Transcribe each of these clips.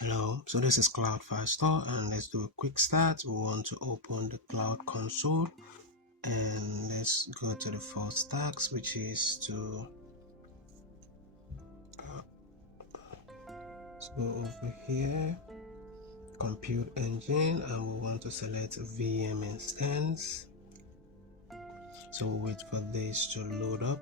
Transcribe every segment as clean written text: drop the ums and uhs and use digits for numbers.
Hello, so this is Cloud Filestore and let's do a quick start. We want to open the Cloud console and let's go to the first task, which is to let's go over here, compute engine, and we want to select VM instance. So we'll wait for this to load up.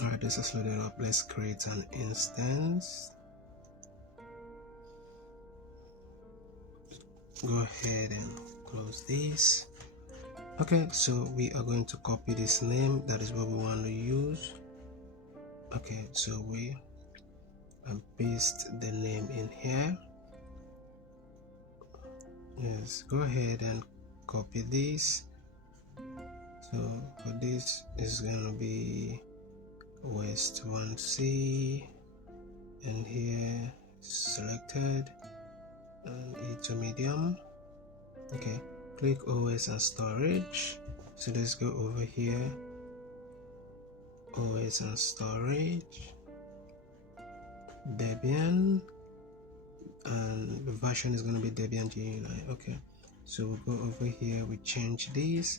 Alright, this is loaded up. Let's create an instance. Go ahead and close this. Okay, so we are going to copy this name. That is what we want to use. Okay, so we paste the name in here. Yes, go ahead and copy this. So for this is gonna be West 1C, and here selected and E2 medium. Okay, click OS and storage. So let's go over here, OS and storage, Debian, and the version is going to be Debian GUI. Okay, so we'll go over here, we change this,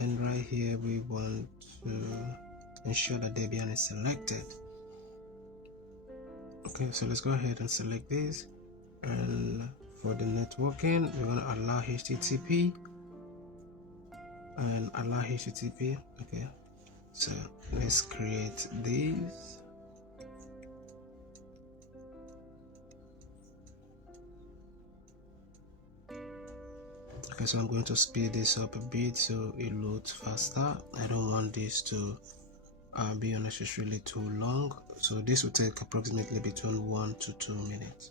and right here we want to ensure that Debian is selected. Okay, so let's go ahead and select this, and for the networking we're going to allow HTTP and allow HTTP. Okay, so let's create this. Okay, so I'm going to speed this up a bit so it loads faster. I don't want this to be unnecessarily too long, so this will take approximately between 1 to 2 minutes.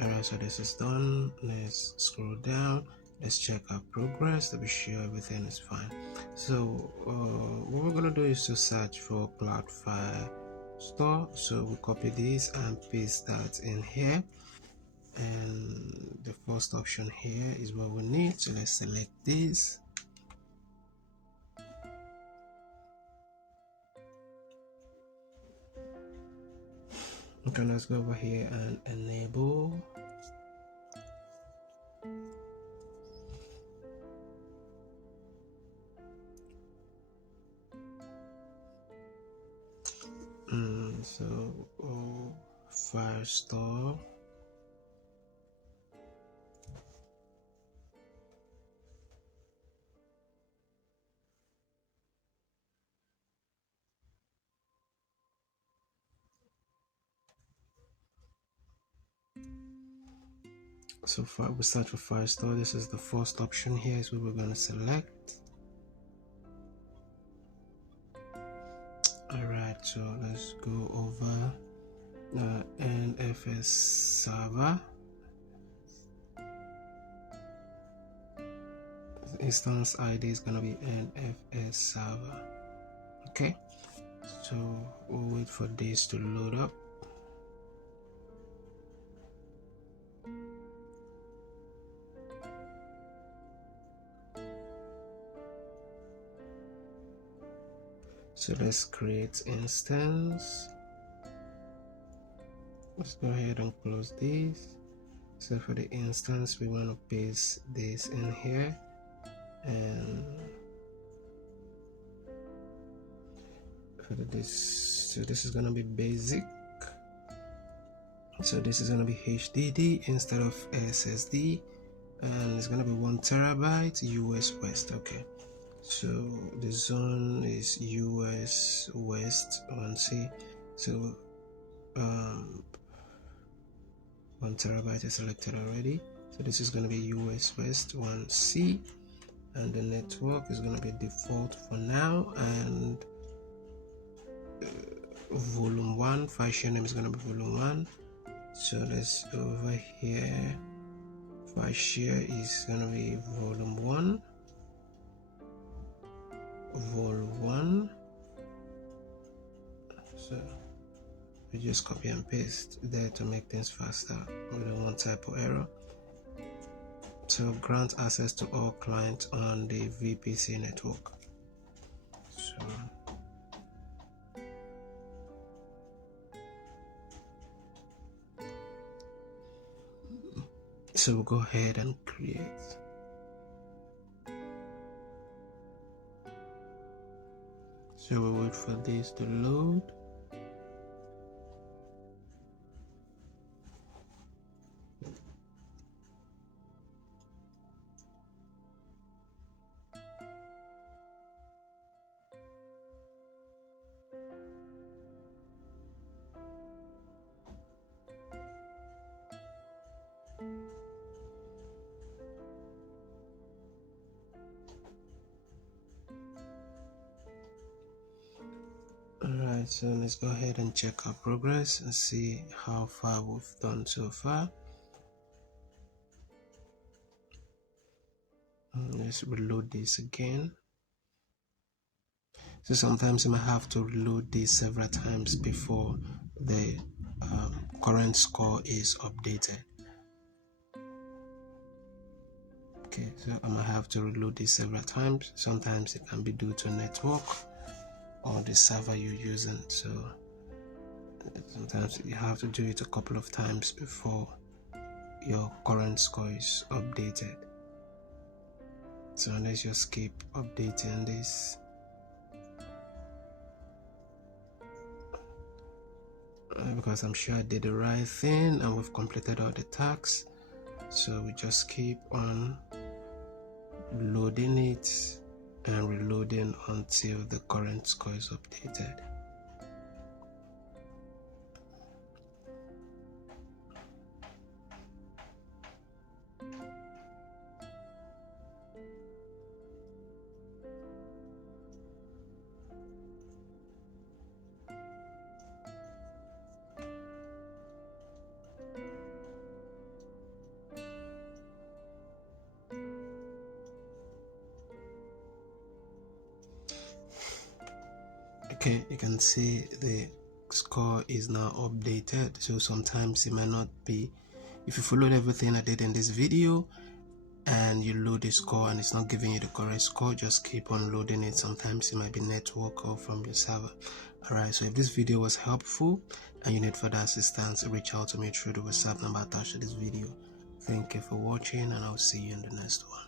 Alright, so this is done. Let's scroll down. Let's check our progress to be sure everything is fine. So what we're gonna do is to search for Cloud Filestore. So we copy this and paste that in here, and the first option here is what we need. So let's select this. Okay, let's go over here and enable. So Firestore. So far we search for Firestore. This is the first option here, is what we're going to select. Alright, so let's go over NFS server. Instance ID is going to be NFS server. Okay, so we'll wait for this to load up. So let's create instance. Let's go ahead and close this. So for the instance, we want to paste this in here, and for this, so this is going to be basic. So this is going to be HDD instead of SSD, and it's going to be 1 terabyte US West. Okay, so the zone is US West 1C. So 1 terabyte is selected already. So this is going to be US West 1C, and the network is going to be default for now, and volume 1, file share name is going to be volume 1. So let's over here, file share is going to be volume 1, vol 1. So we just copy and paste there to make things faster. We don't want typo error. So grant access to all clients on the VPC network. So So we'll go ahead and create. So we'll wait for this to load. Alright, so let's go ahead and check our progress and see how far we've done so far. Let's reload this again. So sometimes you might have to reload this several times before the current score is updated. Okay, so I might have to reload this several times. Sometimes it can be due to network or the server you're using. So sometimes you have to do it a couple of times before your current score is updated. So let's just keep updating this. Because I'm sure I did the right thing and we've completed all the tasks. So we just keep on loading it and reloading until the current score is updated. Okay, you can see the score is now updated. So sometimes it might not be, if you followed everything I did in this video and you load the score and it's not giving you the correct score, just keep on loading it. Sometimes it might be network or from your server. Alright, so if this video was helpful and you need further assistance, reach out to me through the WhatsApp number attached to this video. Thank you for watching and I'll see you in the next one.